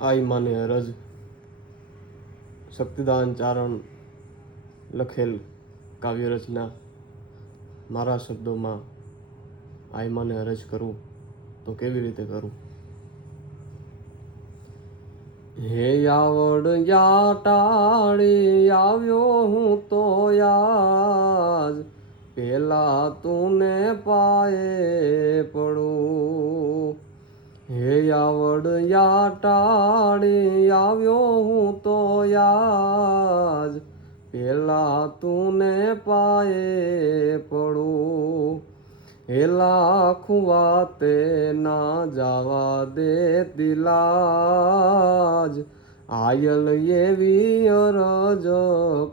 આઈ માને અરજ શક્તિદાન ચારણ લખેલ કાવ્ય રચના મારા શબ્દોમાં આઈ માને અરજ કરું તો કેવી રીતે કરું? હે આવડ ટાળી આવ્યો હું તો યાજ, પેલા તુને પાયે પડું. હે આવડ ટાળી આવ્યો હું તો યાજ, પેલા તુને પાયે પડું. હે લાખું વાતે ના જવા દે દિલાજ, આયલ એવી અરજ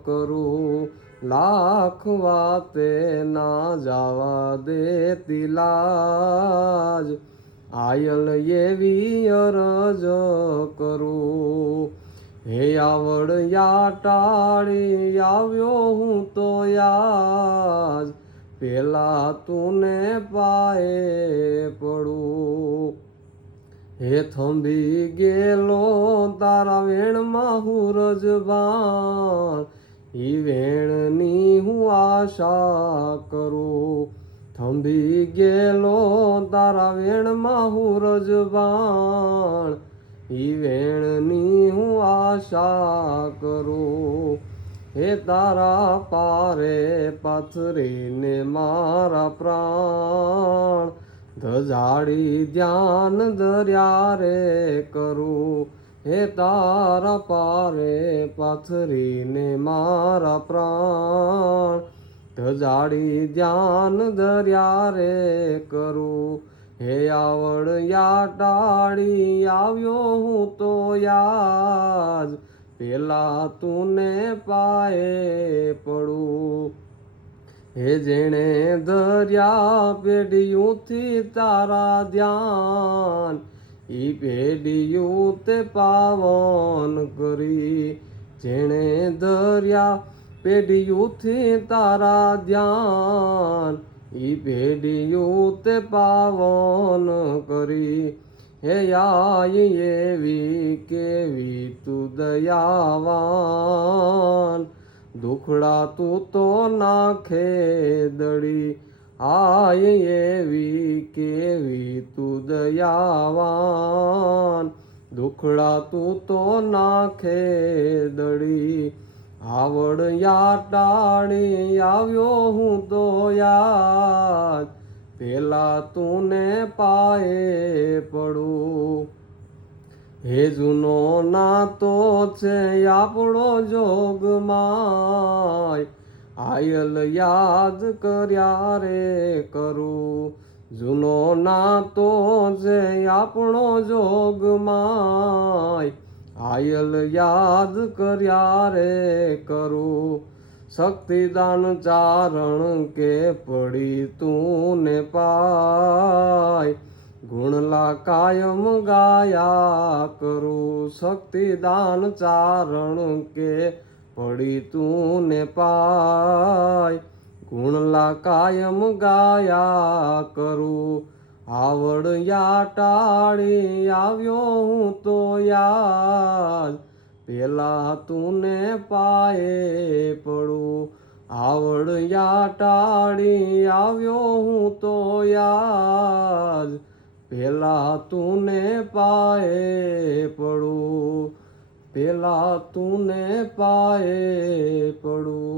કરું. લાખ વાતે ના જવા દે દિલાજ, આયલ એવી અરજ કરું. હે આવડ ટાળી આવ્યો હું તો યાજ, પેલા તુને પાયે પડું. હે થંભી ગેલો તારા વેણમાં હું રજબાણ, ઈ વેણની હું આશા કરું. થંભી ગેલો તારા વેણમાં હું રજબાણ, ઈ વેણની હું આશા કરું. હે તારા પારે પાથરીને મારા પ્રાણ, ધજાડી ધ્યાન દર્યા રે કરું. હે તારા પારે પાથરીને મારા પ્રાણ, ધજાડી ધ્યાન દર્યા રે કરું. હે આવડ ટાળી આવ્યો હું તો યાજ, પેલા તુને પાયે પડું. હે જેણે દરિયા પેઢીયુંથી તારા ધ્યાન, ઈ પેઢીયું તે પાવન કરી. જેણે દરિયા પેઢીયુંથી તારા ધ્યાન, ઈ પેઢીયું તે પાવન કરી. હે આય એવી કેવી તું દયાવાન, દુખડા તું તો નાખે દડી. આય એવી કેવી તું દયાવાન, દુખડા તું તો નાખે દડી. આવડ ટાળી આવ્યો હું તો યાજ, પેલા તુને પાયે પડું. હે જૂનો નાતો છે આપણો જોગમાય, આયલ યાદ કર્યા રે કરું. જૂનો નાતો છે આપણો જોગમાય, આયલ યાદ કર્યા રે કરું. શક્તિદાન ચારણ કે પડી તુને પાય, ગુણલા કાયમ ગાયા કરું. શક્તિદાન ચારણ કે પડી તુને પાય, ગુણલા કાયમ ગાયા કરું. આવડ ટાળી આવ્યો હું તો યાજ, પેલા તુને પાયે પડું. આવડ ટાળી આવ્યો હું તો યાજ, પેલા તુને પાયે પડું. પેલા તુને પાયે પડું.